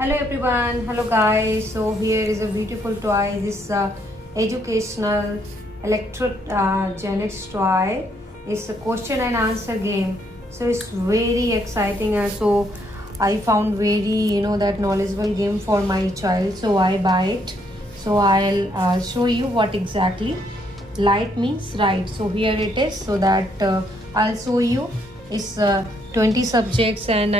Hello everyone, hello guys. So here is a beautiful toy. This educational electro GenX toy. It's a question and answer game. So it's very exciting. So I found very that knowledgeable game for my child. So I buy it. So I'll show you what exactly light means right. So here it is. So that I'll show you. It's 20 subjects and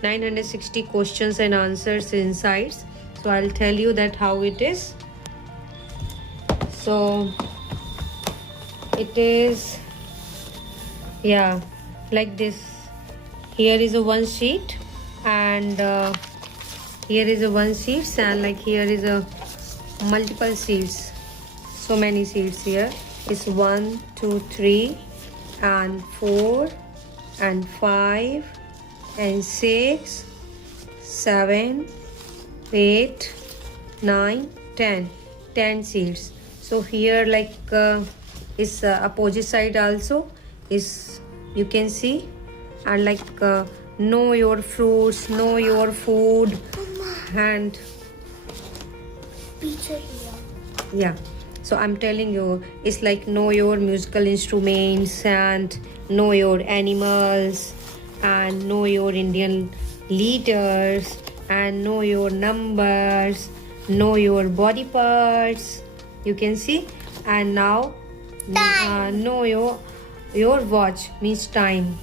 960 questions and answers inside. So I'll tell you that how it is. So it is like this. Here is a one sheet and here is a one sheet, and like here is a multiple sheets. So many sheets here. It's 1 2 3 and 4 and 5 and 6 7 8 9 10 seeds. So here like is opposite side also is you can see, and like know your fruits, know your food, and yeah. So I'm telling you, it's like know your musical instruments and know your animals and know your Indian leaders and know your numbers, know your body parts, you can see. And now know your watch means time,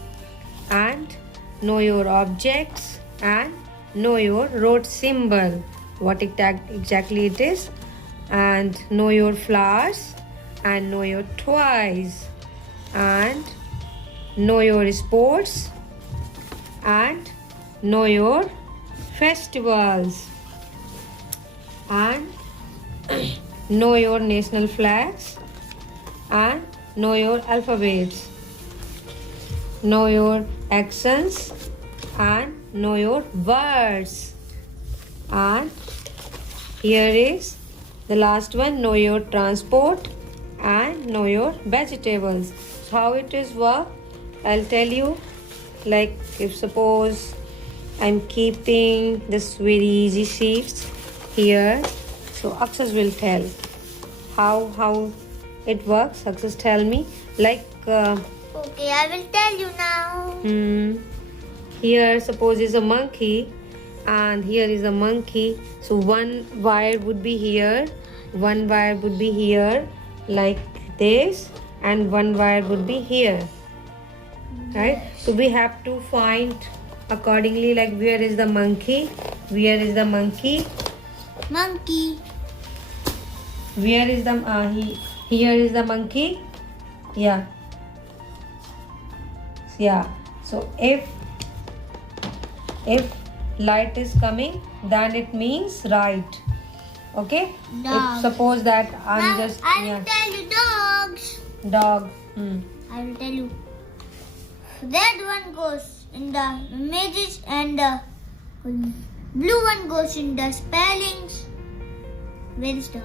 and know your objects, and know your road symbol, what exactly it is, and know your flowers, and know your toys, and know your sports, and know your festivals, and know your national flags, and know your alphabets, know your accents, and know your words. And here is the last one, know your transport and know your vegetables. How it is work, I'll tell you. Like if suppose I'm keeping this very easy sheets here, so Akshay will tell how it works. Akshay, tell me. Like okay, I will tell you now. Here suppose is a monkey, and here is a monkey. So one wire would be here, one wire would be here like this, and one wire would be here, right? So we have to find accordingly, like where is the monkey, where is the monkey, where is the here is the monkey. Yeah. So if light is coming, then it means right. Okay. If suppose that I'm Now just I will tell you dogs. Dog. I will tell you. Red one goes in the images and the blue one goes in the spellings. Where is the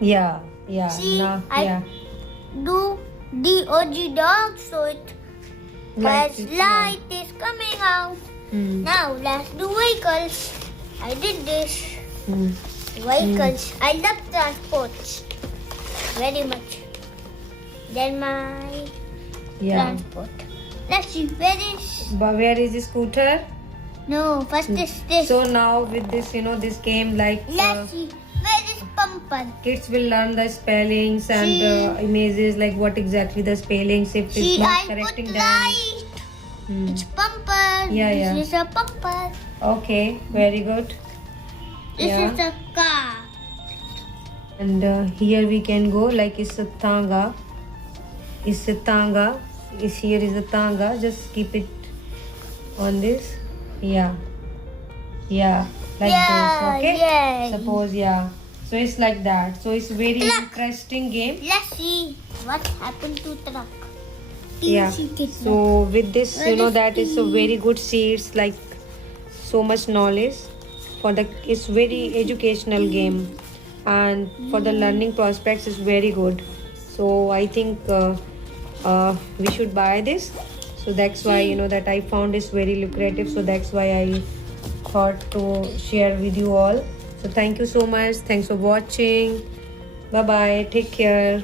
Yeah. See, Now, I do DOG dog, so it has light is coming out. Now let's do vehicles. I did this. Vehicles. I love transports very much. Then my transport. Let's see, where is the scooter? No, first is this. So now with this, this game, like Let's see, where is Pumper? kids will learn the spellings and images, like what exactly the spellings, if See, it's not I put correcting them. light. It's Pumper. Yeah. This is a Pumper. Okay, very good. This is a car. And here we can go, like it's a tanga. It's a tanga. Here is a tanga. Just keep it on this. Yeah, like this. Okay. Yeah. Suppose So it's like that. So it's very interesting game. Let's see what happened to truck. Yeah. So with this, that is a very good seeds, like so much knowledge for the. It's very educational game, and for the learning prospects is very good. So I think we should buy this. So that's why that I found is very lucrative. So that's why I thought to share with you all. So thank you so much. Thanks for watching. Bye bye. Take care.